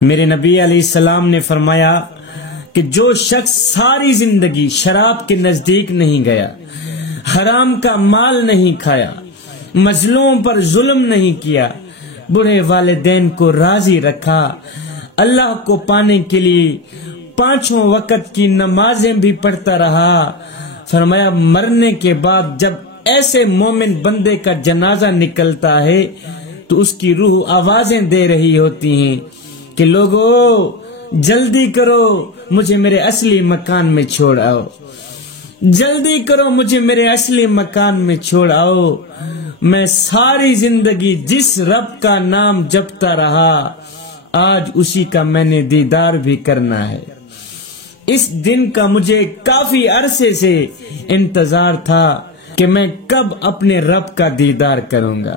میرے نبی علیہ السلام نے فرمایا کہ جو شخص ساری زندگی شراب کے نزدیک نہیں گیا، حرام کا مال نہیں کھایا، مظلوم پر ظلم نہیں کیا، بوڑھے والدین کو راضی رکھا، اللہ کو پانے کے لیے 5 وقت کی نمازیں بھی پڑھتا رہا، فرمایا مرنے کے بعد جب ایسے مومن بندے کا جنازہ نکلتا ہے تو اس کی روح آوازیں دے رہی ہوتی ہیں کہ لوگو جلدی کرو، مجھے میرے اصلی مکان میں چھوڑ آؤ، جلدی کرو، مجھے میرے اصلی مکان میں چھوڑ آؤ، میں ساری زندگی جس رب کا نام جپتا رہا آج اسی کا میں نے دیدار بھی کرنا ہے۔ اس دن کا مجھے کافی عرصے سے انتظار تھا کہ میں کب اپنے رب کا دیدار کروں گا۔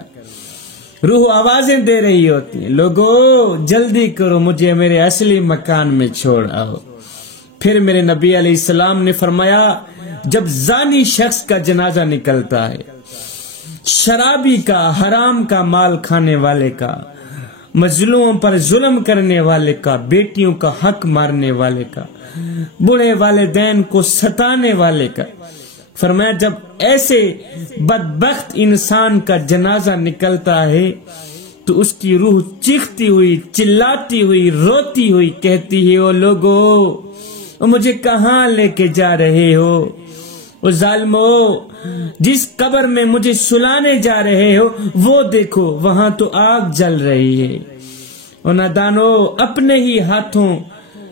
روح آوازیں دے رہی ہوتی ہیں، لوگو جلدی کرو، مجھے میرے اصلی مکان میں چھوڑ آؤ۔ پھر میرے نبی علیہ السلام نے فرمایا جب زانی شخص کا جنازہ نکلتا ہے، شرابی کا، حرام کا مال کھانے والے کا، مظلوم پر ظلم کرنے والے کا، بیٹیوں کا حق مارنے والے کا، بوڑھے والدین کو ستانے والے کا، فرمایا جب ایسے بدبخت انسان کا جنازہ نکلتا ہے تو اس کی روح چیختی ہوئی، چلاتی ہوئی، روتی ہوئی کہتی ہے او لوگو مجھے کہاں لے کے جا رہے ہو؟ او ظالمو جس قبر میں مجھے سلانے جا رہے ہو وہ دیکھو وہاں تو آگ جل رہی ہے، او نادانو اپنے ہی ہاتھوں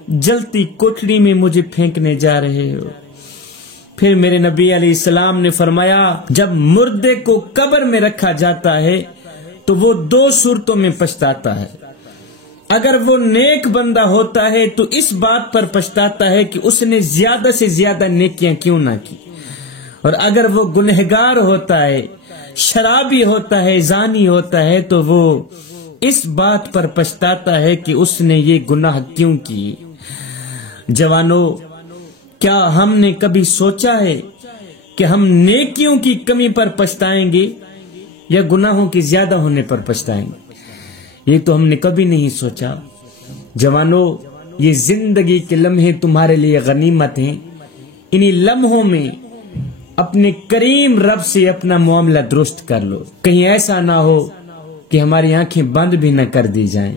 جلتی کوٹڑی میں مجھے پھینکنے جا رہے ہو۔ پھر میرے نبی علیہ السلام نے فرمایا جب مردے کو قبر میں رکھا جاتا ہے تو وہ 2 صورتوں میں پچھتاتا ہے۔ اگر وہ نیک بندہ ہوتا ہے تو اس بات پر پچھتاتا ہے کہ اس نے زیادہ سے زیادہ نیکیاں کیوں نہ کی، اور اگر وہ گنہگار ہوتا ہے، شرابی ہوتا ہے، زانی ہوتا ہے تو وہ اس بات پر پچھتاتا ہے کہ اس نے یہ گناہ کیوں کی۔ جوانو کیا ہم نے کبھی سوچا ہے کہ ہم نیکیوں کی کمی پر پچھتائیں گے یا گناہوں کے زیادہ ہونے پر پچھتائیں گے؟ یہ تو ہم نے کبھی نہیں سوچا۔ جوانو یہ زندگی کے لمحے تمہارے لیے غنیمت ہیں، انہی لمحوں میں اپنے کریم رب سے اپنا معاملہ درست کر لو، کہیں ایسا نہ ہو کہ ہماری آنکھیں بند بھی نہ کر دی جائیں۔